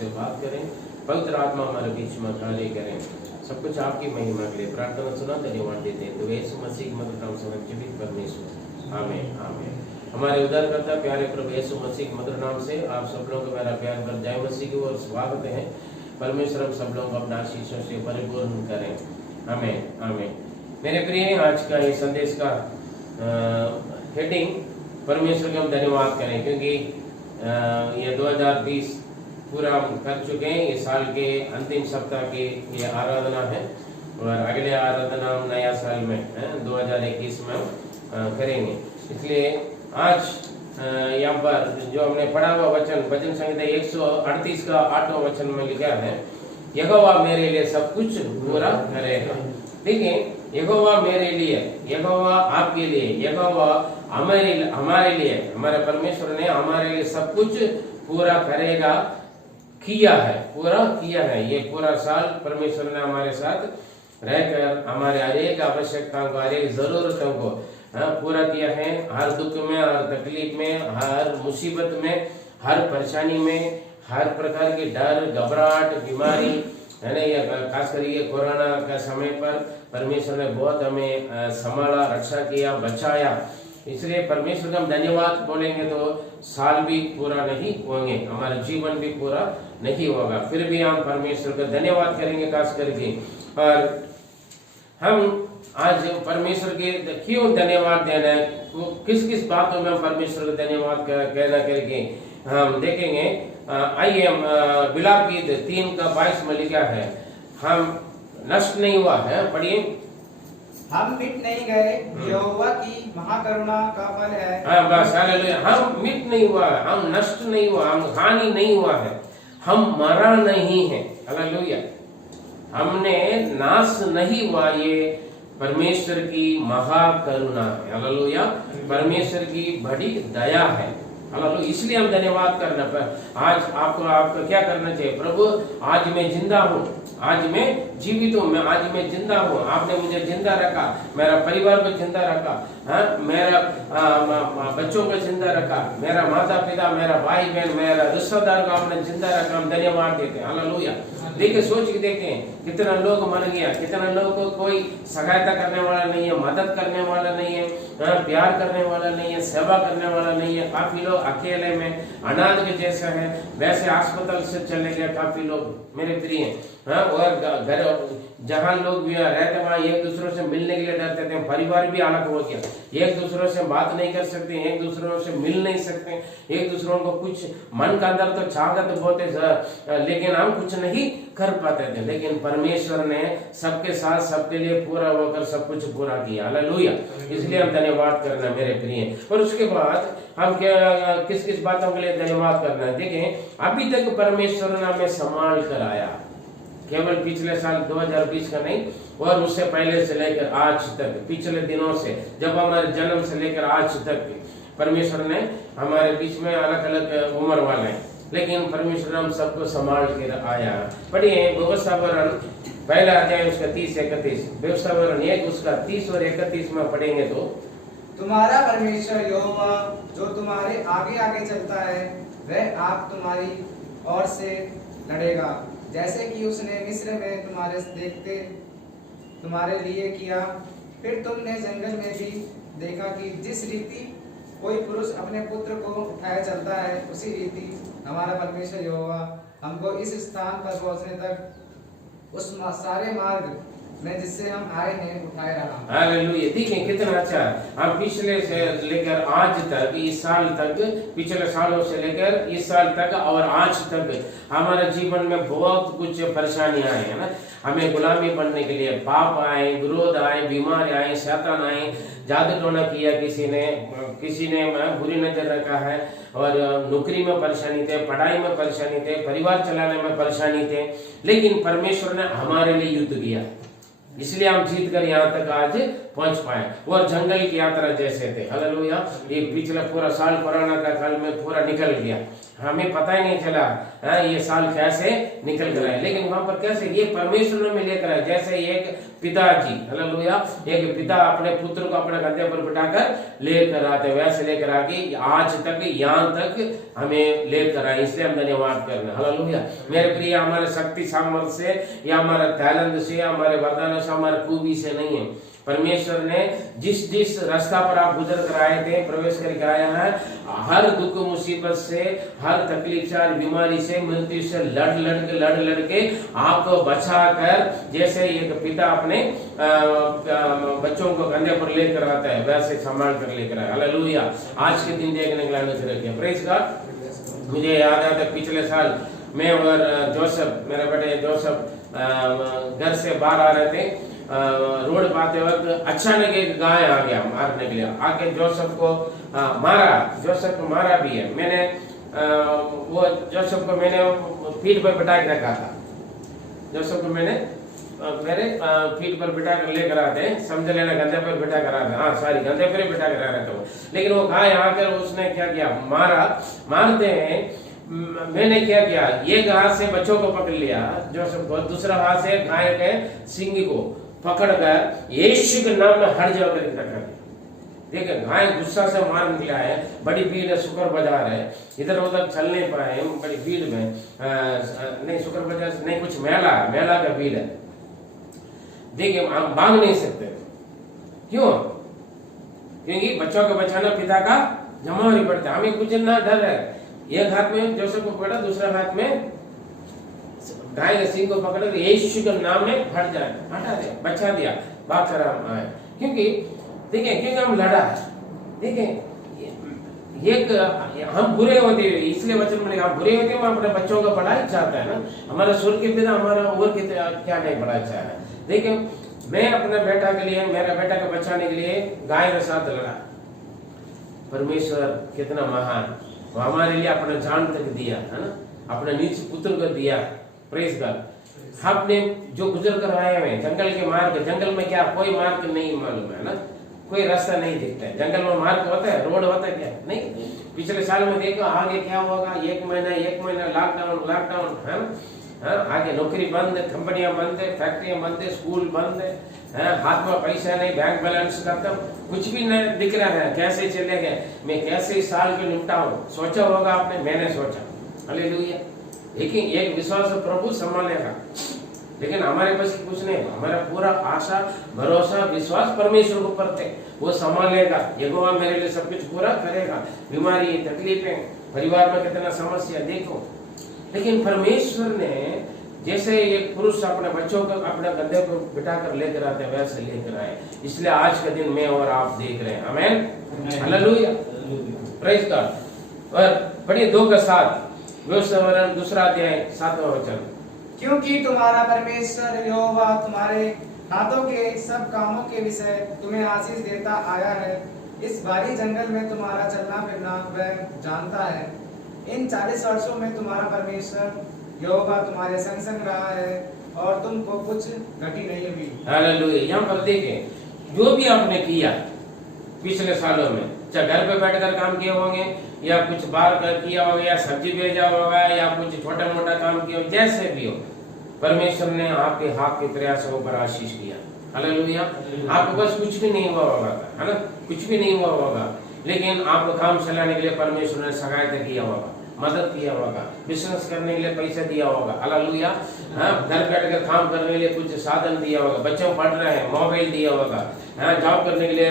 हमसे बात करें, पवित्र आत्मा हमारे बीच में कार्य करें। सब कुछ आपकी महिमा के लिए प्रार्थना सुना धन्यवाद देते हैं। तो यीशु मसीह की मधुर नाम से जीवित परमेश्वर, आमीन आमीन। हमारे उद्धारकर्ता प्यारे प्रभु यीशु मसीह के मधुर नाम से आप सब लोगों को मेरा प्यार कर जय मसीह की ओर स्वागत है। परमेश्वर हम सब लोगों को अपना आशीषों से परिपूर्ण करें, आमीन आमीन। मेरे प्रिय, आज का ये संदेश का हेडिंग परमेश्वर को हम धन्यवाद करें, क्योंकि ये 2020 पूरा हम कर चुके हैं। ये साल के अंतिम सप्ताह की ये आराधना है और अगले आराधना हम नया साल में 2021 में हम करेंगे। इसलिए आज यहाँ पर जो हमने पढ़ा हुआ वचन भजन संहिता 138 का 8वां वचन में लिखा है, यहोवा मेरे लिए सब कुछ पूरा करेगा। ठीक है, यहोवा मेरे लिए, यहोवा आपके लिए, यहोवा हमारे लिए, हमारे परमेश्वर ने हमारे लिए सब कुछ पूरा करेगा, किया है, पूरा किया है। ये पूरा साल परमेश्वर ने हमारे साथ रहकर हमारे हर एक आवश्यकताओं को, हर एक जरूरतों को पूरा किया है। हर दुख में, हर तकलीफ में, हर मुसीबत में, हर परेशानी में, हर प्रकार की डर, घबराहट, बीमारी है ना, ये खासकर ये कोरोना का समय पर परमेश्वर ने बहुत हमें संभाला, रक्षा किया, बचाया। इसलिए परमेश्वर का हम धन्यवाद बोलेंगे तो साल भी पूरा नहीं होंगे, हमारा जीवन भी पूरा नहीं होगा, फिर भी हम परमेश्वर का धन्यवाद करेंगे खास करके। और हम आज परमेश्वर के क्यों धन्यवाद देना है, किस किस बातों में हम परमेश्वर का धन्यवाद कहना करके हम देखेंगे। आइए हम बिलाप गीत 3:22 में लिखा है, हम नष्ट नहीं हुआ है, पढ़िए। हम मिट नहीं गए, यहोवा की महाकरुणा का फल है। हाँ बस, हालेलुया। हम मिट नहीं हुआ, हम नष्ट नहीं हुआ, हम हानि नहीं हुआ है, हम मरा नहीं है, हालेलुया। हमने नाश नहीं हुआ, ये परमेश्वर की महाकरुणा है, हालेलुया। परमेश्वर की बड़ी दया है, हालेलुया। इसलिए हम धन्यवाद करना पर आज आपको क्या करना चाहिए, प्रभु आज मैं जिंदा हूँ, आज मैं जीवित हूँ, मैं आज मैं जिंदा हूँ, आपने मुझे जिंदा रखा, मेरा परिवार को जिंदा रखा, मेरा बच्चों को जिंदा रखा, मेरा माता पिता, मेरा भाई बहन, मेरा रिश्तेदार को आपने जिंदा रखा, हम धन्यवाद देते हैं, हालेलुया। देखिए, सोच के देखें कितना लोग मर गया, कितना लोगों को कोई सहायता करने वाला नहीं है, मदद करने वाला नहीं है, प्यार करने वाला नहीं है, सेवा करने वाला नहीं है। काफी लोग अकेले में अनाथ के जैसे हैं, वैसे अस्पताल से चले गए काफी लोग मेरे प्रिय। और घर जहाँ लोग भी रहते वहाँ एक दूसरों से मिलने के लिए डरते थे, परिवार भी अलग हो गया, एक दूसरों से बात नहीं कर सकते, एक दूसरों से मिल नहीं सकते, एक दूसरों को कुछ मन का अंदर तो चाहत बहुत है, लेकिन हम कुछ नहीं कर पाते थे। लेकिन परमेश्वर ने सबके साथ सबके लिए पूरा होकर सब कुछ पूरा किया, हालेलुया। इसलिए हम धन्यवाद करना मेरे प्रिय। और उसके बाद हम क्या किस किस बातों के लिए धन्यवाद करना है, देखें अभी तक परमेश्वर ने हमें संभाल कर आया, केवल पिछले साल 2020 का नहीं, और उससे पहले से लेकर आज तक, पिछले दिनों से जब हमारे जन्म से लेकर आज तक परमेश्वर ने हमारे बीच में अलग अलग उम्र वाले हैं, लेकिन परमेश्वर हम सबको संभाल कर आया। पढ़िए व्यवस्थापरण पहला अध्याय उसका 30-31, व्यवस्थापरण 1 उसका 30 और 31 में पढ़ेंगे तो, तुम्हारा परमेश्वर यहोवा जो तुम्हारे आगे आगे चलता है, वह आप तुम्हारी ओर से लड़ेगा, जैसे कि उसने मिस्र में तुम्हारे लिए किया। फिर तुमने जंगल में भी देखा कि जिस रीति कोई पुरुष अपने पुत्र को उठाए चलता है, उसी रीति हमारा परमेश्वर यहोवा हमको इस स्थान पर पहुंचने तक उस सारे मार्ग में जिससे हम आए हैं उठाए रहा। हालेलुया। देखिए कितना अच्छा, हम पिछले से लेकर आज तक, इस साल तक, पिछले सालों से लेकर इस साल तक और आज तक हमारे जीवन में बहुत कुछ परेशानियां आए हैं ना। हमें गुलामी बनने के लिए पाप आए, विरोध आए, बीमारी आए, शैतान आए, जादू टोना किया, किसी ने बुरी नजर रखा है, और नौकरी में परेशानी थे, पढ़ाई में परेशानी थे, परिवार चलाने में परेशानी थे, लेकिन परमेश्वर ने हमारे लिए युद्ध किया, इसलिए हम जीत कर यहाँ तक आज पहुंच पाए। और जंगल की यात्रा जैसे थे। हालेलुया। ये पिछला पूरा साल कोरोना का काल में पूरा निकल गया, हमें पता ही नहीं चला ये साल कैसे निकल गया। लेकिन वहां पर कैसे ये परमेश्वर ने लेकर आए। जैसे एक पिताजी, हालेलुया, एक पिता अपने पुत्र को अपने कंधे पर बिठाकर लेकर आते, वैसे लेकर आके आज तक यहाँ तक हमें लेकर आए। इसलिए हम धन्यवाद करना। हालेलुया। मेरे प्रिय, हमारे शक्ति सामर्थ्य से या हमारे टैलेंट से या हमारे वरदानों से, हमारे खूबी से नहीं है। परमेश्वर ने जिस जिस रास्ता पर आप गुजर कर आए थे, प्रवेश करके आया है, हर दुख मुसीबत से, हर तकलीफ से, हर बीमारी से, मृत्यु से लड़ के आपको बचा कर, जैसे एक पिता अपने बच्चों को कंधे पर लेकर आता है, वैसे संभाल कर लेकर आया। हालेलुया। आज के दिन देखने के लिए प्रेज गॉड। मुझे याद आता है पिछले साल मैं और जोसेफ, मेरे बेटे जोसेफ घर से बाहर आ रहे थे। रोड पाते वक्त अचानक एक गाय आ गया मारने के लिए, आके जोसेफ को मारा। जोसेफ को मारा भी है। मैंने वो जोसेफ को मैंने पीठ पर बिठा के रखा था। जोसेफ को मैंने मेरे पीठ पर बिठा कर लेकर आते, समझ लेना गंदे पर बिठा कर आते, हाँ सॉरी गंदे पर बिठा कर आ रहे थे। लेकिन वो गाय आकर उसने क्या किया, मारा। मारते हैं मैंने क्या किया, एक हाथ से बच्चों को पकड़ लिया जोसेफ को, दूसरा हाथ से गाय के सिंग को पकड़कर यीशु के नाम में हट जाओ करके रखा गया। देखिए गाय गुस्सा से मार निकला है, बड़ी भीड़ है, शुक्र बाजार है, इधर उधर चल नहीं पाए, बड़ी भीड़ में नहीं शुक्र बाजार नहीं, कुछ मेला का भीड़ है। देखिए हम भाग नहीं सकते, क्यों? क्योंकि बच्चों को बचाना पिता का जिम्मेवारी पड़ता है। हमें कुछ ना डर है। एक हाथ में जोसेफ को पकड़ा, दूसरा हाथ में गाय के सिंग को पकड़ यीशु के नाम में हटा दिया, बचा दिया, भाग कर आए। क्योंकि देखिए, क्योंकि हम लड़ा है। देखिए एक हम बुरे होते हैं, इसलिए वचन में हम बुरे होते हैं, हम अपने बच्चों को पढ़ाई चाहता है ना, हमारा स्वर्ग के पिता हमारा और क्या नहीं पढ़ाई चाह है। देखिए मैं अपने बेटा के लिए, मेरा बेटा को बचाने के लिए गाय के साथ लड़ा। परमेश्वर कितना महान, वो हमारे लिए अपना जान तक दिया है ना, अपने नीच पुत्र को दिया। Praise God. हमने जो गुजर कर आए हैं जंगल के मार्ग, जंगल में क्या कोई मार्ग नहीं मालूम है ना, कोई रास्ता नहीं दिखता है। जंगल में मार्ग होता है, रोड होता है क्या नहीं। पिछले साल में देखो आगे क्या होगा, एक महीना लॉकडाउन है, आगे नौकरी बंद है, कंपनियां बंद है, फैक्ट्रियां बंद है, स्कूल बंद है, हाथ में पैसा नहीं, बैंक बैलेंस खत्म, कुछ भी नहीं दिख रहा है। कैसे चलेगा, मैं कैसे इस साल को निपटाऊं? सोचा होगा आपने, मैंने सोचा। हालेलुया। लेकिन एक विश्वास प्रभु संभालेगा, लेकिन हमारे पास कुछ नहीं, हमारा पूरा आशा भरोसा विश्वास परमेश्वर को करते, वो संभालेगा। यहोवा मेरे लिए सब कुछ पूरा करेगा। बीमारी, तकलीफें, परिवार में कितना समस्या देखो, लेकिन परमेश्वर ने जैसे एक पुरुष अपने बच्चों को अपने कंधे को बिठा कर लेकर आते वैसे लेकर आए। इसलिए आज का दिन मैं और आप देख रहे हैं। आमीन, हालेलुया, प्रेज गॉड। और पढ़िए 2:7 दूसरा अध्याय 7वां वचन। क्योंकि तुम्हारा परमेश्वर यहोवा तुम्हारे हाथों के सब कामों के विषय तुम्हें आशीष देता आया है। इस भारी जंगल में तुम्हारा चलना फिरना वह जानता है। इन 40 वर्षों में तुम्हारा परमेश्वर यहोवा तुम्हारे संग संग रहा है और तुमको कुछ घटी नहीं हुई। हालेलुया। यहाँ पर देखें जो भी आपने किया पिछले सालों में, चाहे घर पे बैठकर काम किए होंगे या कुछ बाहर किया होगा या सब्जी भेजा होगा या कुछ छोटा मोटा काम किया, जैसे भी हो, परमेश्वर ने आपके हाथ के प्रयासों पर आशीष किया। हालेलुया। आपके पास कुछ भी नहीं हुआ होगा, है ना, कुछ भी नहीं हुआ होगा, लेकिन आपको काम चलाने के लिए परमेश्वर ने सहायता किया होगा, मदद किया होगा, बिजनेस करने के लिए पैसा दिया होगा। हालेलुया। घर बैठकर काम करने के लिए कुछ साधन दिया होगा, बच्चों पढ़ रहे हैं मोबाइल दिया होगा, जॉब करने के लिए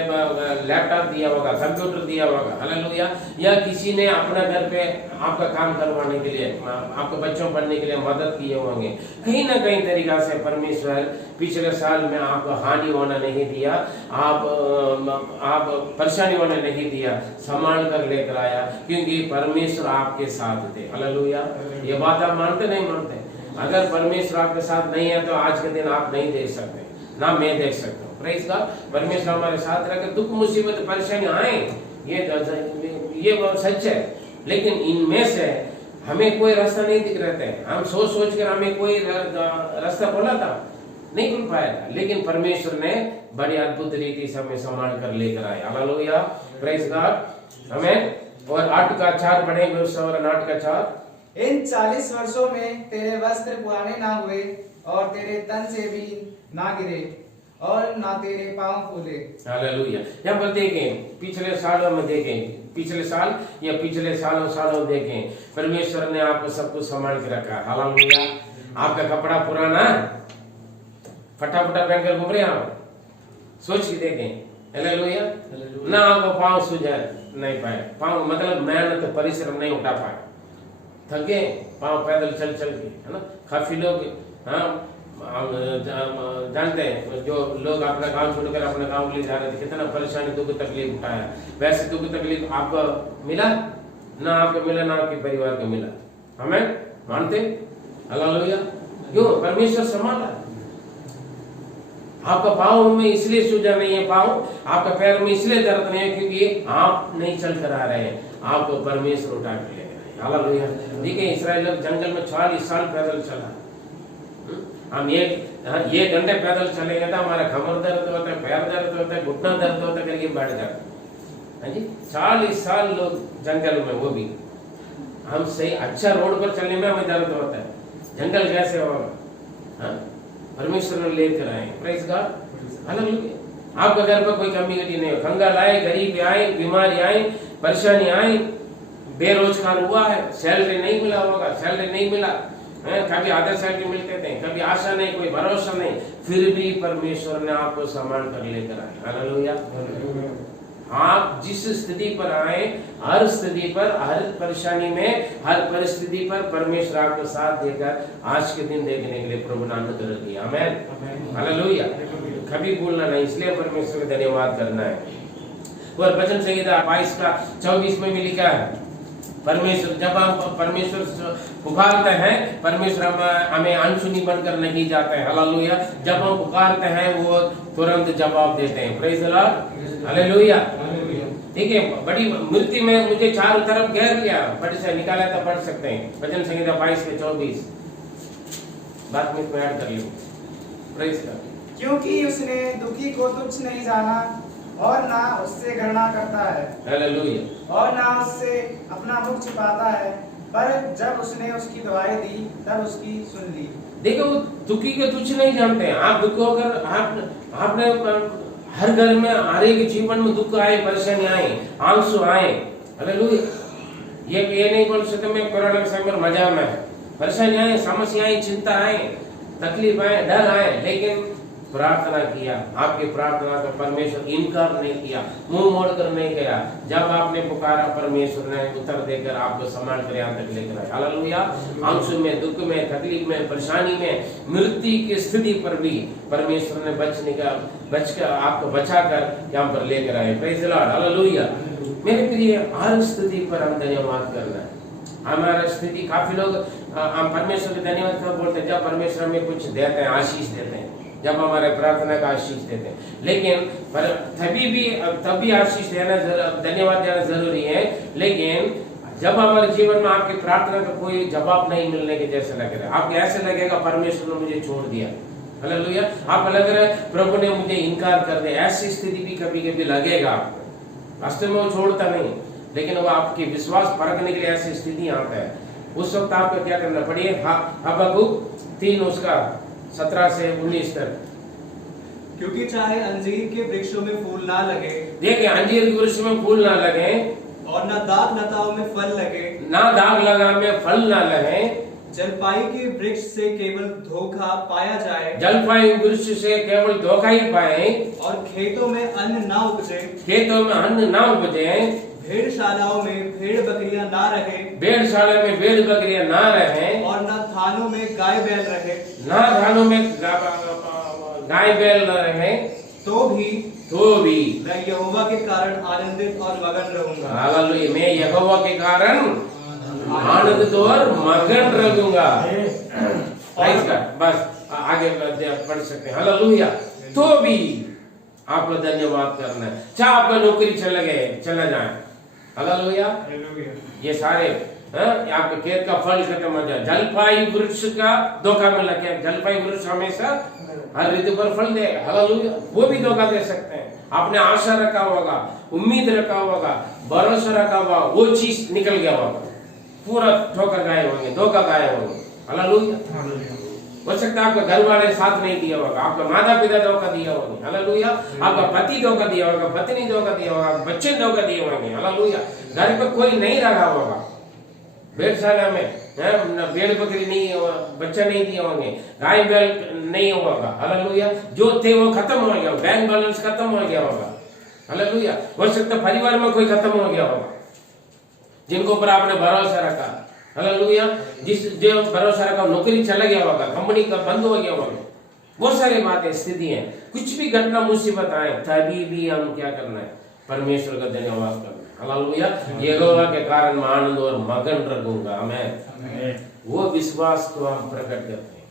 लैपटॉप दिया होगा, कंप्यूटर दिया होगा। हालेलुया। या किसी ने अपना घर पे आपका काम करवाने के लिए, आपको बच्चों पढ़ने के लिए मदद किए होंगे। कहीं ना कहीं तरीका से परमेश्वर पिछले साल में आपको हानि होना नहीं दिया, आप परेशानी होने नहीं दिया, संभाल कर लेकर आया, क्योंकि परमेश्वर आपके साथ थे। हालेलुया। ये बात आप मानते नहीं मानते? अगर परमेश्वर आपके साथ नहीं है तो आज के दिन आप नहीं देख सकते, ना मैं देख सकता हूँ। Praise God. परमेश्वर हमारे साथ रहकर दुख मुसीबत परेशानी आए, ये सच है, लेकिन इनमें से हमें कोई रास्ता नहीं दिख रहे थे। हम सोच कर हमें कोई रास्ता बोला था, नहीं खुल पाया था, लेकिन परमेश्वर ने बड़ी अद्भुत रीति से हमें संभाल कर लेकर आए। हालेलुया, प्रेज गॉड, आमेन। और 8 का 4 पढ़ेंगे, उस और 8 का 4। इन 40 वर्षों में तेरे वस्त्र पुराने ना हुए और तेरे तन से भी ना गिरे और ना तेरे पांव फूले। हालेलुया। यहाँ पर देखें, पिछले सालों में देखें, पिछले साल या पिछले सालों देखें, परमेश्वर ने आपको सब कुछ संभाल के रखा। हालेलुया। आपका कपड़ा पुराना फटा पहनकर घूम रहे आप, सोच के देखें। हालेलुया। ना आपको पांव सूझा नहीं पाए, पांव मतलब मेहनत परिश्रम नहीं उठा पाए, थके पांव पैदल चल के, है ना। काफी लोग जानते हैं, जो लोग अपना गांव छोड़कर अपने गांव के लिए जा रहे थे, कितना परेशानी दुख तकलीफ उठाया। वैसे दुख तकलीफ आपको मिला ना, आपको मिला ना आपके परिवार को मिला, हमें मानते। हालेलुया। क्यों? परमेश्वर संभाला। आपका पाँव में इसलिए सूजा नहीं है, पाँव आपका पैर में इसलिए दर्द नहीं है क्योंकि आप नहीं चल कर आ रहे हैं, आपको परमेश्वर उठा के ले गए। हालेलुया। देखिए, इस्राएल लोग जंगल में 40 साल पैदल चला। हम ये घंटे पैदल चलेंगे तो हमारा कमर दर्द होता है, पैर दर्द होता है, घुटना दर्द होता है करके बैठ जाते हैं जी। 40 साल लोग जंगल में, वो भी हम सही अच्छा रोड पर चलने में हमें दर्द होता है, जंगल कैसे होगा? परमेश्वर ने लेकर आए। Praise God. हालेलुया। आपका घर पर कोई कमी नहीं हो, कंगाल आए, गरीब आए, बीमारी आई, परेशानी आई, बेरोजगार हुआ है, सैलरी नहीं मिला होगा, सैलरी नहीं मिला, कभी आधा सैलरी मिलते थे, कभी आशा नहीं, कोई भरोसा नहीं, फिर भी परमेश्वर ने आपको संभाल कर लेकर आए। हालेलुया। आप जिस स्थिति पर आए, हर स्थिति पर, हर परेशानी में, हर परिस्थिति पर परमेश्वर आपको साथ देकर आज के दिन देखने के लिए प्रभु ने अनुग्रह दिया। आमेन। हालेलुया। कभी भूलना नहीं, इसलिए परमेश्वर को धन्यवाद करना है। और वचन संहिता 22 का 24 में भी लिखा है, परमेश्वर जब हम परमेश्वर पुकारते हैं, परमेश्वर हमें अनसुनी बनकर नहीं जाते हैं। हालेलुया। जब हम पुकारते हैं वो तुरंत जवाब देते हैं। Praise the Lord. हालेलुया। ठीक है, बड़ी मृत्यु में मुझे चारों तरफ घेर लिया, पढ़ से निकाला तो पढ़ सकते हैं, वचन संहिता 22 के 24 बात में ऐड कर लो। Praise God. क्योंकि उसने दुखी को तुच्छ नहीं जाना और ना उससे घृणा करता है। हालेलुया। और ना उससे अपना मुख छिपाता है, पर जब उसने उसकी दुआएं दी तब उसकी सुन ली। देखो, दुखी को तुच्छ नहीं जानते हैं। आप दुख होकर आपने हर घर में, हर एक जीवन में दुख आए, परेशानी आए, आंसू आए। हालेलुया। ये नहीं बोल सकते मैं कोरोना के समय में मजा में, परेशानी आए, समस्या आई, चिंता आए, तकलीफ आए, डर आए, लेकिन प्रार्थना किया। आपकी प्रार्थना का परमेश्वर इनकार नहीं किया, मुंह मोड़कर नहीं गया। जब आपने पुकारा, परमेश्वर ने उत्तर देकर आपको संभाल कर यहाँ तक लेकर आए। हालेलुया। आंसू में, दुख में, तकलीफ में, परेशानी में, मृत्यु की स्थिति पर भी परमेश्वर ने बचकर आपको बचाकर यहाँ पर लेकर आए। Praise the Lord. हालेलुया। मेरे प्रिय, हर स्थिति पर हम धन्यवाद करना है। हमारा स्थिति, काफी लोग हम परमेश्वर के धन्यवाद क्यों बोलते हैं? जब परमेश्वर हमें कुछ देते हैं, आशीष देते हैं, जब हमारे प्रार्थना का आशीष देते हैं, लेकिन तभी आशीष देना, धन्यवाद देना जरूरी है। लेकिन जब हमारे जीवन में आपकी प्रार्थना का कोई जवाब नहीं मिलने के जैसे लग रहा है, आपको ऐसे लगेगा परमेश्वर ने मुझे छोड़ दिया। हालेलुया। आपको लग रहा है प्रभु ने मुझे इनकार कर दिया, ऐसी स्थिति भी कभी कभी लगेगा आपको। वास्तव में वो छोड़ता नहीं, लेकिन वो आपकी विश्वास परखने के लिए ऐसी स्थिति आता है। उस वक्त आपको क्या करना? पढ़िए हबक्कुक 3 उसका 17 से 19 तक। क्योंकि चाहे अंजीर के वृक्षों में फूल ना लगे, देखिए, अंजीर के वृक्ष में फूल ना लगे, और ना दाग लताओं में फल लगे, ना दाग लगा में फल ना लगे, जलपाई के वृक्ष से केवल धोखा पाया जाए, जलपाई वृक्ष से केवल धोखा ही पाए, और खेतों में अन्न ना उपजे, खेतों में अन्न ना उपजे, भेड़शालाओं में भेड़ बकरियां ना रहे, भेड़शाला में भेड़ बकरियां ना रहे, और ना थानों में गाय बैल रहे, ना थानों में गाय बैल न रहे, तो भी मैं यहोवा के कारण आनंदित और मगन रहूंगा। हालेलुया। मैं यहोवा के कारण आनंदित और मगन रहूंगा। बस आगे पढ़ सकते हैं। हालेलुया। तो भी आपको धन्यवाद करना है, चाहे आपका नौकरी चला जाए। हालेलुया। ये सारे आपके खेत का फल खत्म हो जाए। जलपाई वृक्ष का धोखा मिला क्या? जलपाई वृक्ष हमेशा हर ऋतु पर फल देगा, हालेलुया। वो भी धोखा दे सकते हैं। आपने आशा रखा होगा, उम्मीद रखा होगा, भरोसा रखा होगा, वो चीज निकल गया होगा, पूरा ठोकर गाए होंगे, धोखा गाए होंगे, हालेलुया। हो सकता है आपका घर वाले साथ नहीं दिया होगा, आपका माता पिता धोखा दिया होगा, हालेलुया। आपका पति धोखा दिया होगा, पत्नी धोखा दिया होगा, बच्चे धोखा दिए होंगे, हालेलुया। घर पे कोई नहीं रहा होगा, भेड़शाला में भेड़ बकरी नहीं, बच्चा नहीं दिए होंगे, गाय बैल नहीं होगा, हालेलुया। जो थे वो खत्म हो गया, बैंक बैलेंस खत्म हो गया होगा, हालेलुया। हो सकता है परिवार में कोई खत्म हो गया होगा, जिनको ऊपर आपने भरोसा रखा, हालेलुया। जो भरोसा रखा नौकरी चला गया होगा, कंपनी का बंद हो गया होगा, बहुत सारी बातें, स्थिति है। कुछ भी घटना मुसीबत आए तभी भी हम क्या करना है? परमेश्वर का धन्यवाद करना, हालेलुया। यहोवा के कारण मैं आनंद और मगन रहूंगा, आमीन। वो विश्वास को हम प्रकट करते हैं।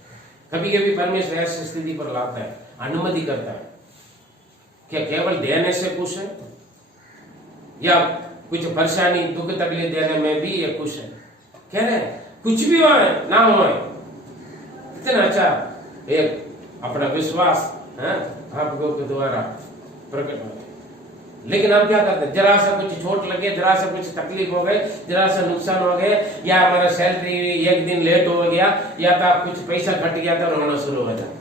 कभी कभी परमेश्वर ऐसी स्थिति पर लाता है, अनुमति करता है। क्या केवल देने से खुश है, या कुछ परेशानी दुख तकलीफ देने में भी ये खुश है? कह रहे हैं कुछ भी हो ना हो, इतना अच्छा एक अपना विश्वास आपको के द्वारा प्रकट हो। लेकिन हम क्या करते हैं? जरा सा कुछ चोट लगे, जरा सा कुछ तकलीफ हो गए, जरा सा नुकसान हो गए, या हमारा सैलरी एक दिन लेट हो गया, या तो कुछ पैसा घट गया, तो रोना शुरू हो जाता।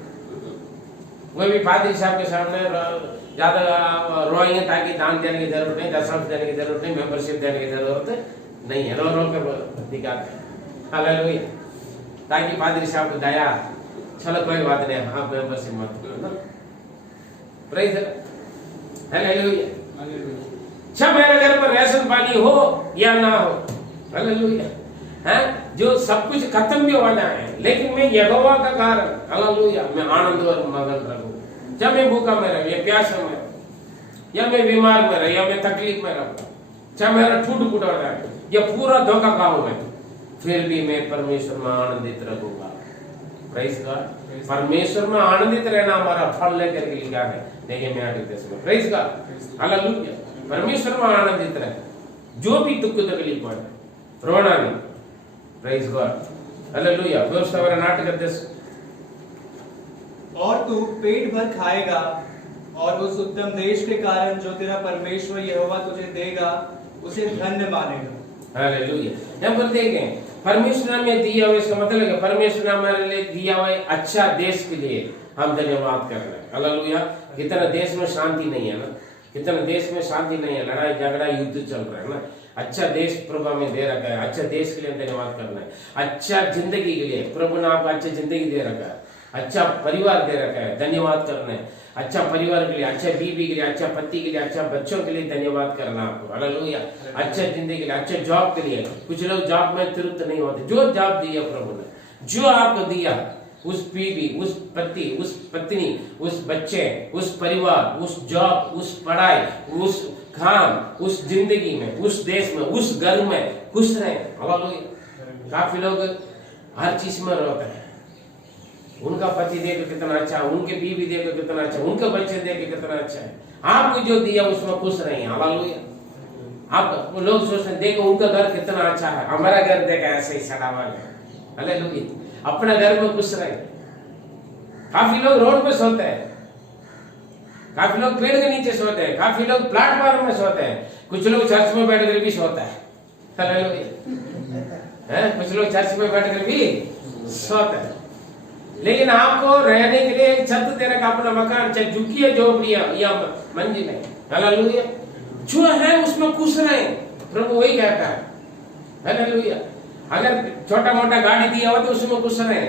वो भी पादरी साहब के सामने ज्यादा रोएंगे ताकि दान देने की जरूरत नहीं, दशमांश देने की जरूरत नहीं, मेंबरशिप देने की जरूरत नहीं है, रो रो कर दिखाते हैं, हालेलुया। ताकि पादरी साहब को दया, चलो कोई बात नहीं, आप मेंबरशिप मत करो, प्रेज हालेलुया। अच्छा मेरे घर पर राशन पानी हो या ना हो, हालेलुया, है जो सब कुछ खत्म भी होना है, लेकिन मैं यहोवा का कारण, हालेलुया, मैं आनंद और मगन रहूं। जब मैं भूखा में रहूं, या प्यासा में रहूं, या मैं बीमार में रहूं, या मैं तकलीफ में रहूं, चाहे मेरा टूट फूट हो जाए, या पूरा धोखा खाऊं मैं, फिर भी मैं परमेश्वर में आनंदित रहूंगा। Praise God. परमेश्वर में आनंदित रहना हमारा फल लेकर के लिखा है, देखिए मैं आगे में, प्रेज गॉड, हालेलुया। परमेश्वर में आनंदित रहे, जो भी दुख तकलीफ पड़े, रोना नहीं, प्रेज गॉड, हालेलुया। व्यवस्था वाला नाटक अध्यक्ष, और तू पेट भर खाएगा और उस उत्तम देश के कारण जो तेरा परमेश्वर यहोवा तुझे देगा उसे धन्य मानेगा, हालेलुया। यहाँ पर देखें परमेश्वर ने हमें दिया हुआ, इसका मतलब है परमेश्वर ने हमारे लिए दिया हुआ अच्छा देश के लिए हम धन्यवाद कर रहे हैं, हालेलुया। कितना देश में शांति नहीं है ना, कितना देश में शांति नहीं है, लड़ाई झगड़ा युद्ध चल रहा है ना। अच्छा देश प्रभु में दे रखा है, अच्छा देश के लिए धन्यवाद करना है। अच्छा जिंदगी के लिए प्रभु ने आपको अच्छी जिंदगी दे रखा है, अच्छा परिवार दे रखा है, धन्यवाद करना है। अच्छा परिवार के लिए, अच्छा बीवी के लिए, अच्छा पति के लिए, अच्छा बच्चों के लिए धन्यवाद करना आपको, हालेलुया। अच्छा जिंदगी के लिए, अच्छा जॉब के लिए। कुछ लोग जॉब में तृप्त नहीं होते, जो जॉब दिया प्रभु ने, जो आपको दिया, उस बीवी, उस पति, उस पत्नी, उस बच्चे, उस परिवार, उस जॉब, उस पढ़ाई, उस काम, उस जिंदगी में, उस देश में, उस घर में खुश रहे, हालेलुया। काफी लोग हर चीज में रोते हैं, उनका पति देखो कितना अच्छा, उनके बीवी देखो कितना अच्छा, उनके बच्चे देखो कितना अच्छा है। आपको जो दिया उसमें खुश रहिए, हालेलुया। आप लोग सोचते हैं देखो उनका घर कितना अच्छा है, हमारा घर देखा ऐसे ही सड़ा हुआ है, हालेलुया। अपने घर में खुश रहे। काफी लोग रोड पे सोते हैं, काफी लोग पेड़ के नीचे सोते हैं, काफी लोग प्लेटफॉर्म में सोते हैं, कुछ लोग चर्च में बैठकर भी सोता है, हालेलुया। कुछ लोग चर्च में बैठकर भी सोते हैं। लेकिन आपको रहने के लिए एक छत दे रखा, अपना मकान, चाहे झुकी है झोपड़ी या मंजिल है, हालेलुया। जो है उसमें खुश रहे, प्रभु वही कहता है, हालेलुया। अगर छोटा मोटा गाड़ी दिया हो तो उसमें खुश रहे,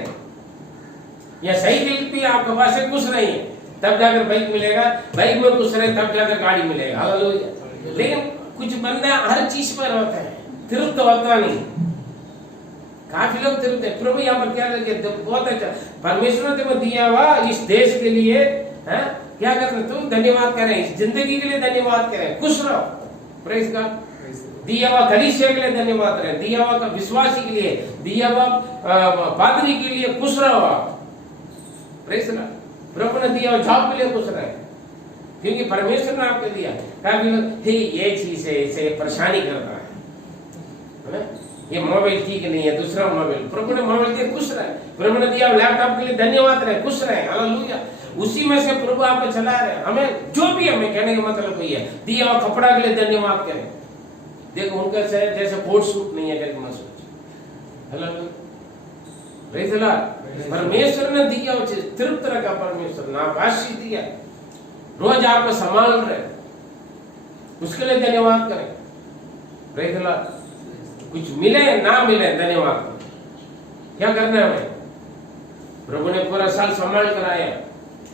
या साइकिल भी आपके पास है, खुश रहिए, तब जाकर बाइक मिलेगा, बाइक में खुश रहे तब जाकर गाड़ी मिलेगा, हालेलुया। लेकिन कुछ बंदा हर चीज पर होता है, तृप्त होता नहीं। काफी लोग तृप्त है। प्रभु यहाँ पर क्या लगे, बहुत अच्छा परमेश्वर ने तुम्हें दिया हुआ इस देश के लिए, है क्या करते तुम धन्यवाद करें, इस जिंदगी के लिए धन्यवाद करें, खुश रहो, प्रेज गॉड। दिया हुआ कलीसिया के लिए धन्यवाद करें, दिया हुआ विश्वासी के लिए, दिया हुआ पादरी के लिए खुश रहो आप, प्रेज गॉड। प्रभु ने दिया हुआ जॉब के लिए खुश रहे, क्योंकि परमेश्वर ने आपको दिया। काफी लोग ये चीज है, इसे परेशानी कर रहा है, ये मोबाइल ठीक नहीं है, दूसरा मोबाइल प्रभु ने मोबाइल दिया, खुश रहे। प्रभु ने दिया लैपटॉप के लिए, धन्यवाद रहे, खुश रहे, हालेलुया। उसी में से प्रभु आपको चला रहे। हमें जो भी हमें कहने का मतलब वही है, दिया हुआ कपड़ा के लिए धन्यवाद करें। देखो उनका जैसे कोट सूट नहीं है करके मत सोच, हालेलुया, प्रेज़ द लॉर्ड। परमेश्वर ने दिया वो चीज, तृप्त रखा परमेश्वर ने, आप आशीष दिया, रोज आपको संभाल रहे, उसके लिए धन्यवाद करें, प्रेज़ द लॉर्ड। कुछ मिले ना मिले धन्यवाद। क्या करना है हमें? प्रभु ने पूरा साल संभाल कर आया,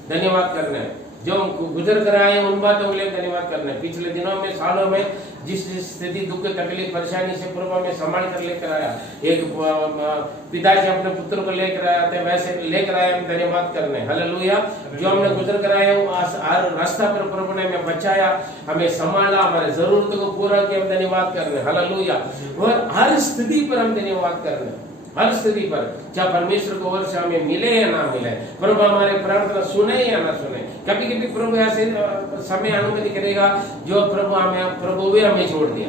धन्यवाद करना है। जो गुजर कर आए उन बातों के लिए धन्यवाद करना है। पिछले दिनों में, सालों में जिस स्थिति, दुख, तकलीफ, परेशानी से प्रभु में संभाल कर लेकर आया, एक पिताजी अपने पुत्र को लेकर आया था, वैसे लेकर आए, हम धन्यवाद करने, हालेलुया। जो हमने गुजर कर आए रास्ता पर प्रभु ने हमें बचाया, हमें संभाला, हमारे जरूरतों को पूरा किया, हम धन्यवाद करने, हालेलुया। और हर स्थिति पर हम धन्यवाद करने, हर स्थिति पर, चाहे परमेश्वर को ओर से हमें मिले या ना मिले, प्रभु हमारे प्रार्थना सुने या ना सुने। कभी कभी प्रभु ऐसे समय अनुमति करेगा जो प्रभु भी हमें छोड़ दिया,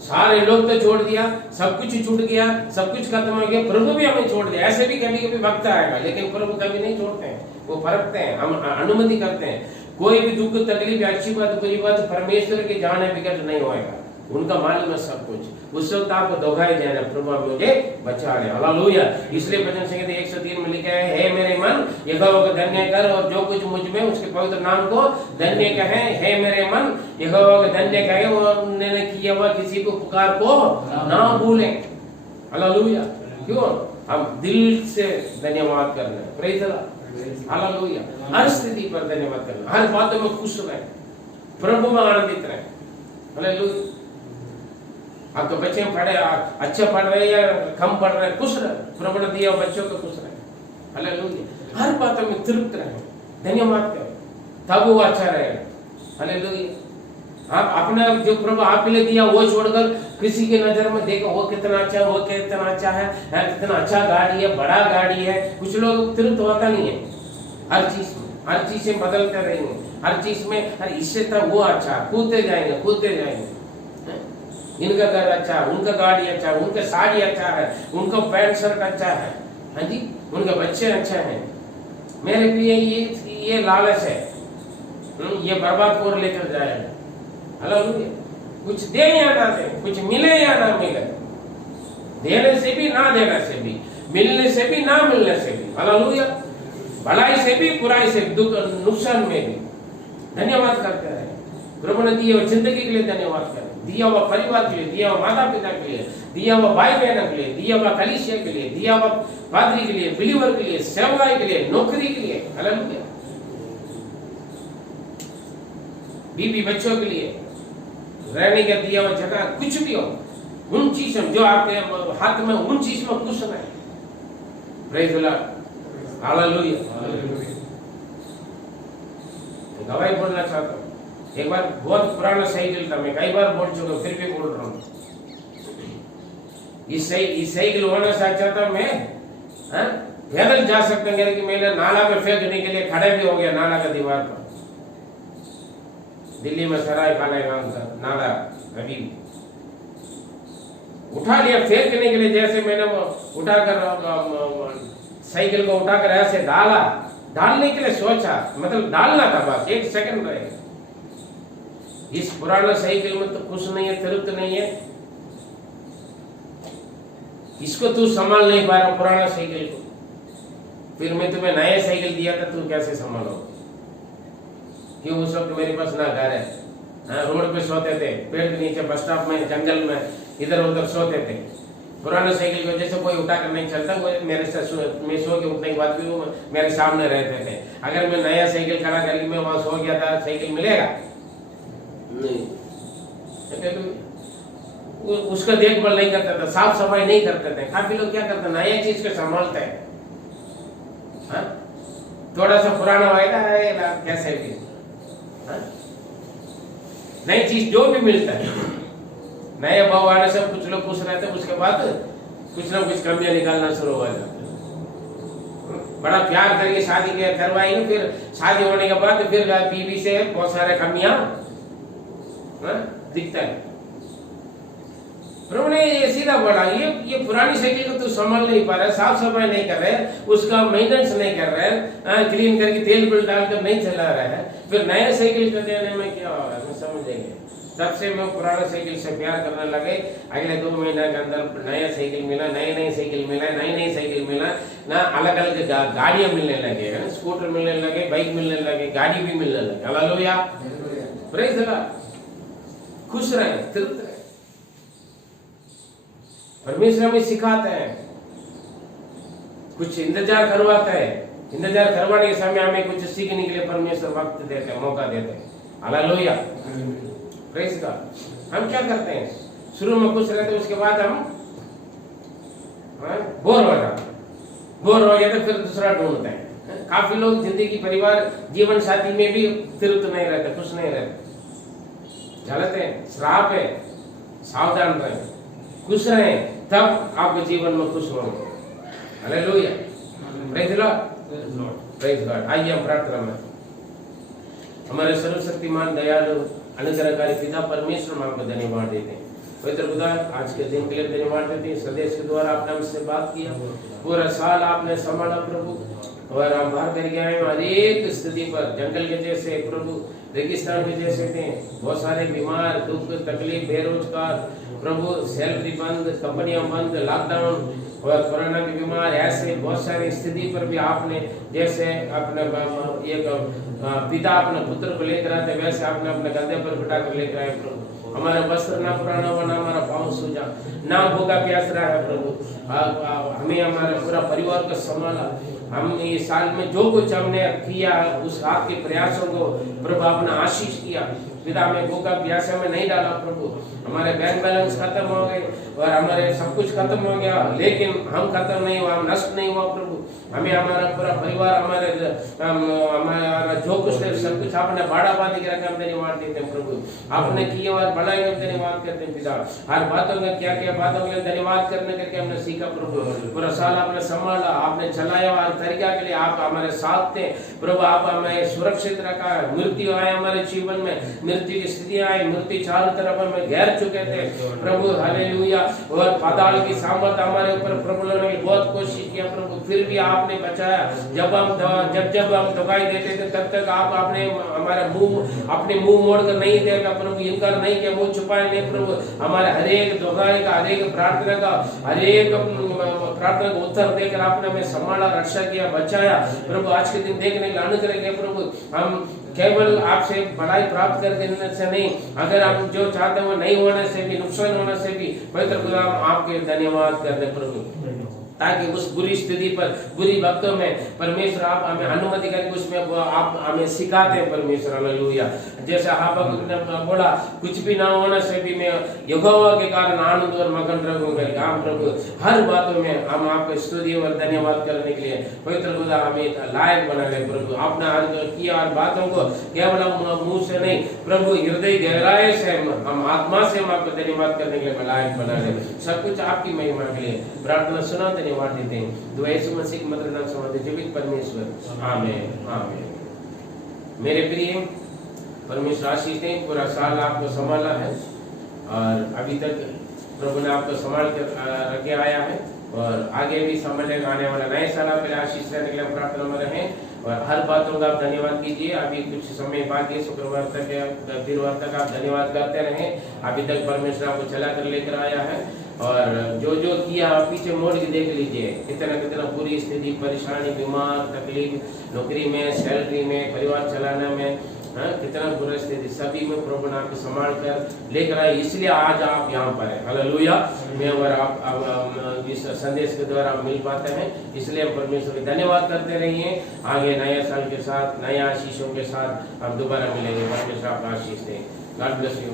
सारे लोग तो छोड़ दिया, सब कुछ छूट गया, सब कुछ खत्म हो गया, प्रभु भी हमें छोड़ दिया। ऐसे भी कभी कभी वक्त आएगा, लेकिन प्रभु कभी नहीं छोड़ते हैं, वो परखते हैं, हम अनुमति करते हैं। कोई भी दुख, तकलीफ, अच्छी बात, बुरी बात परमेश्वर के जाने बिगड़ नहीं होएगा, उनका मालूम है सब कुछ। उस वक्त आपको दोहराए जाना, प्रभु मुझे बचा ले, हालेलुया। इसलिए भजन संगीत 103 में लिखा है, हे मेरे मन यहोवा को धन्य कर और जो कुछ मुझ में उसके पवित्र नाम को धन्य कहे। हे मेरे मन यहोवा को धन्य कहे और उन्होंने किया हुआ किसी को पुकार को ना भूले, हालेलुया। क्यों? हम दिल से धन्यवाद करना है, प्रेज़ द लॉर्ड, हालेलुया। हर स्थिति पर धन्यवाद करना, हर बातों में खुश रहे, प्रभु में आनंदित रहे, हालेलुया। आप तो बच्चे पढ़े, अच्छा पढ़ रहे या कम पढ़ रहे, खुश रहे, प्रभु ने दिया बच्चों को खुश रहे, हालेलुया। हर बातों में तृप्त रहे, धन्यवाद करें, तब वो अच्छा रहेगा, हालेलुया। आप अपना जो प्रभु आपके लिए दिया वो छोड़कर किसी की नजर में देखो वो कितना अच्छा है, वो कितना अच्छा है, कितना अच्छा गाड़ी है, बड़ा गाड़ी है। कुछ लोग तृप्त होता नहीं है, हर चीज से बदलते रहेंगे, हर चीज में, अरे इससे तब वो अच्छा, कूदते जाएंगे, इनका घर अच्छा है, उनका गाड़ी अच्छा है, उनका साड़ी अच्छा है, उनका पैंट शर्ट अच्छा है, हाँ जी, उनके बच्चे अच्छे हैं। मेरे लिए ये लालच है, ये बर्बाद कर लेकर जाएगा, हालेलुया। कुछ दे या ना दे, कुछ मिले या ना मिले, देने से भी ना देने से भी, मिलने से भी ना मिलने से भी, हालेलुया। भलाई से भी, बुराई से भी, दुख नुकसान में भी धन्यवाद करते रहे। प्रभु ने दिए हुए जिंदगी के लिए धन्यवाद करें, दिया हुआ परिवार के लिए, दिया हुआ माता पिता के लिए, दिया हुआ भाई बहनों के लिए, दिया हुआ कलीसिया के लिए, दिया हुआ पादरी के लिए, बिलीवर के लिए, सेवकाई के लिए, नौकरी के लिए, हालेलुया। बीवी बच्चों के लिए, रहने का दिया हुआ जगह, कुछ भी हो, उन चीज में जो आपके हाथ में, उन चीज में खुश रहे, प्रेज़ द लॉर्ड, हालेलुया। गवाही बोलना चाहता हूँ। एक बार बहुत पुराना साइकिल था, मैं कई बार बोल चुका, फिर भी बोल रहा हूँ। इस साइकिल होने से अच्छा था मैं पैदल जा सकते हैं, कि मैंने नाला में फेंकने के लिए खड़े भी हो गया, नाला का दीवार पर, दिल्ली में सराय खाने नाम का नाला, अभी उठा लिया फेंकने के लिए। जैसे मैंने उठाकर साइकिल को उठाकर ऐसे डालने के लिए सोचा, मतलब डालना था, बस 1 सेकंड रहेगा। इस पुराना साइकिल में तो खुश नहीं है, तृप्त नहीं है, इसको तू संभाल नहीं पा रहा पुराना साइकिल को, फिर मैं तुम्हें नया साइकिल दिया था, तू कैसे संभालो? क्यों? उस वक्त मेरे पास ना घर है, रोड पे सोते थे, पेड़ के नीचे, बस स्टॉप में, जंगल में, इधर उधर सोते थे। पुराना साइकिल को जैसे कोई उठाकर नहीं चलता, वो मेरे से मैं सो के उठने के बाद भी वो मेरे सामने रहते थे। अगर मैं नया साइकिल खड़ा करके मैं वहां सो गया था, साइकिल मिलेगा नहीं, उसका देखभाल नहीं करता था, साफ सफाई नहीं करते थे। काफी लोग क्या करते, नया चीज को संभालते हैं, थोड़ा सा पुराना होएगा कैसे भी, नई चीज जो भी मिलता है, नए भाव आने से कुछ लोग खुश रहते हैं, उसके बाद कुछ ना कुछ कमियां निकालना शुरू हो जाते हैं। बड़ा प्यार करके शादी करवाएंगे, फिर शादी होने के बाद फिर बीवी से बहुत सारे कमियां दिखता है। प्रभु ने ये सीधा बोला, ये पुरानी साइकिल को तू संभाल नहीं पा रहा, साफ सफाई नहीं कर रहे, उसका मेंटेनेंस नहीं कर रहे, क्लीन करके तेल बिल डालकर नहीं चला रहा है, फिर नया साइकिल को देने में क्या हो रहा है, समझेंगे। तब से मैं पुराना साइकिल से प्यार करने लगे। अगले 2 महीने के अंदर नया साइकिल मिला, नई साइकिल मिला, नई साइकिल मिला ना, अलग अलग गाड़ियां मिलने लगे, स्कूटर मिलने लगे, बाइक मिलने लगे, गाड़ी भी मिलने लगे। Hallelujah, praise the Lord. खुश रहे, तृप्त रहे। परमेश्वर हमें सिखाते हैं, कुछ इंतजार करवाता है, इंतजार करवाने के समय हमें कुछ सीखने के लिए परमेश्वर वक्त देते हैं, मौका देते हैं। Hallelujah, praise God. हम क्या करते हैं, शुरू में खुश रहते हैं, उसके बाद हम बोर हो जाते, फिर दूसरा ढूंढते हैं। काफी लोग जिंदगी, परिवार, जीवन साथी में भी तृप्त नहीं रहते, खुश नहीं रहते, गलत है, श्राप है। सावधान रहे, खुश रहे, तब आपके जीवन में खुश होंगे। Hallelujah, praise the Lord, praise God. आइए हम प्रार्थना में। हमारे सर्वशक्तिमान, दयालु, अनुग्रहकारी पिता परमेश्वर, हम आपको धन्यवाद देते हैं। पवित्र खुदा, आज के दिन के लिए धन्यवाद देते हैं। संदेश के द्वारा आपने हमसे बात किया, पूरा साल आपने संभाला प्रभु, और हम बाहर करके आए हर एक स्थिति पर, जंगल के जैसे प्रभु, रेगिस्तान के जैसे थे, बहुत सारे बीमार, दुख, तकलीफ, बेरोजगार प्रभु, सैलरी बंद, कंपनियां बंद, लॉकडाउन और कोरोना के बीमार, ऐसे बहुत सारी स्थिति पर भी आपने, जैसे अपने एक पिता अपने पुत्र को लेकर आते, वैसे आपने अपने कंधे पर बिठा कर लेकर आए प्रभु। हमारा वस्त्र ना पुराना हुआ, ना हमारा पाँव सूजा, ना भूखा प्यास रहा है प्रभु। हमें हमारा पूरा परिवार को संभाला। हम इस साल में जो कुछ हमने किया, उस आपके प्रयासों को प्रभु आपने आशीष किया। पिता में भूखा प्यासा में नहीं डाला प्रभु। हमारे बैंक बैलेंस खत्म हो गए और हमारे सब कुछ खत्म हो गया, लेकिन हम खत्म नहीं हुआ, हम नष्ट नहीं हुआ प्रभु। हमें हमारा पूरा परिवार, हमारा जो कुछ है सब कुछ आपने बाड़ा बांध के रखा, हम धन्यवाद देते हैं प्रभु। आपने किए और बढ़ाए, हम धन्यवाद करते हैं पिता। हर बातों का क्या क्या बातों के धन्यवाद करने करके हमने सीखा प्रभु। पूरा साल आपने संभाला, आपने चलाया, हर तरीका के लिए आप हमारे साथ थे प्रभु। आप हमें सुरक्षित रखा। मृत्यु आए हमारे जीवन में, मृत्यु की स्थितियां आई, मृत्यु चारों तरफ हमें घेर चुके थे प्रभु। हालेलुया, और पाताल की सामर्थ हमारे ऊपर प्रभु ने बहुत कोशिश किया प्रभु, फिर भी आपने बचाया। जब हम दवाई देते थे, तब तक आप आपने हमारा मुंह, अपने मुंह मोड़कर नहीं देगा प्रभु, इनकार नहीं किया, मुंह छुपाए नहीं प्रभु। हमारे हर एक दवाई का, हर एक प्रार्थना का, हर एक प्रार्थना को उत्तर देकर आपने हमें संभाला, रक्षा किया, बचाया प्रभु। आज के दिन देखने का अनुग्रह किया प्रभु। हम केवल आपसे भलाई प्राप्त करने से नहीं, अगर आप जो चाहते हैं वो नहीं होने से भी, नुकसान होने से भी, पवित्र खुदा आपके धन्यवाद करते प्रभु, ताकि उस बुरी स्थिति पर, बुरी वक्तों में परमेश्वर आप हमें अनुमति करके उसमें आप हमें सिखाते हैं परमेश्वर। हालेलुया, जैसे हाबकुक ने बोला, कुछ भी ना होने से भी मैं यहोवा के कारण आनंद और मगन रहूंगा। काम प्रभु, हर बातों में हम आपको स्तुति और धन्यवाद करने के लिए पवित्र खुदा हमें लायक बना रहे प्रभु। आपने आज किया और बातों को केवल हम मुंह से नहीं प्रभु, हृदय गहराई से, हम आत्मा से हम आपको धन्यवाद करने के लिए लायक बना रहे। सब कुछ आपकी महिमा के लिए प्रार्थना सुना, धन्यवाद देते हैं। दुआ यीशु मसीह के मधुर नाम से जीवित परमेश्वर, आमीन आमीन। मेरे प्रिय, परमेश्वर आशीष दें। पूरा साल आपको संभाला है और अभी तक प्रभु ने आपको संभाल कर रखे आया है और आगे भी संभालेगा। आने वाला नए साल आपके आशीष रहने के लिए प्रार्थना में रहें और हर बातों का आप धन्यवाद कीजिए। अभी कुछ समय बाकी, शुक्रवार तक या वीरवार तक आप धन्यवाद करते रहें। अभी तक परमेश्वर आपको चला कर लेकर आया है और जो जो किया आप पीछे मोड़ के देख लीजिए। कितना बुरी स्थिति, परेशानी, बीमार, तकलीफ, नौकरी में, सैलरी में, परिवार चलाने में, कितना बुरा स्थिति, सभी में प्रभु ने आपको संभाल कर लेकर आए, इसलिए आज आप यहाँ पर हैं। हालेलुया, मैं और आप इस संदेश के द्वारा मिल पाते हैं, इसलिए हम परमेश्वर का धन्यवाद करते रहिए। आगे नए साल के साथ, नए आशीषों के साथ हम दोबारा मिलेंगे। परमेश्वर आपका आशीष दें। God bless you.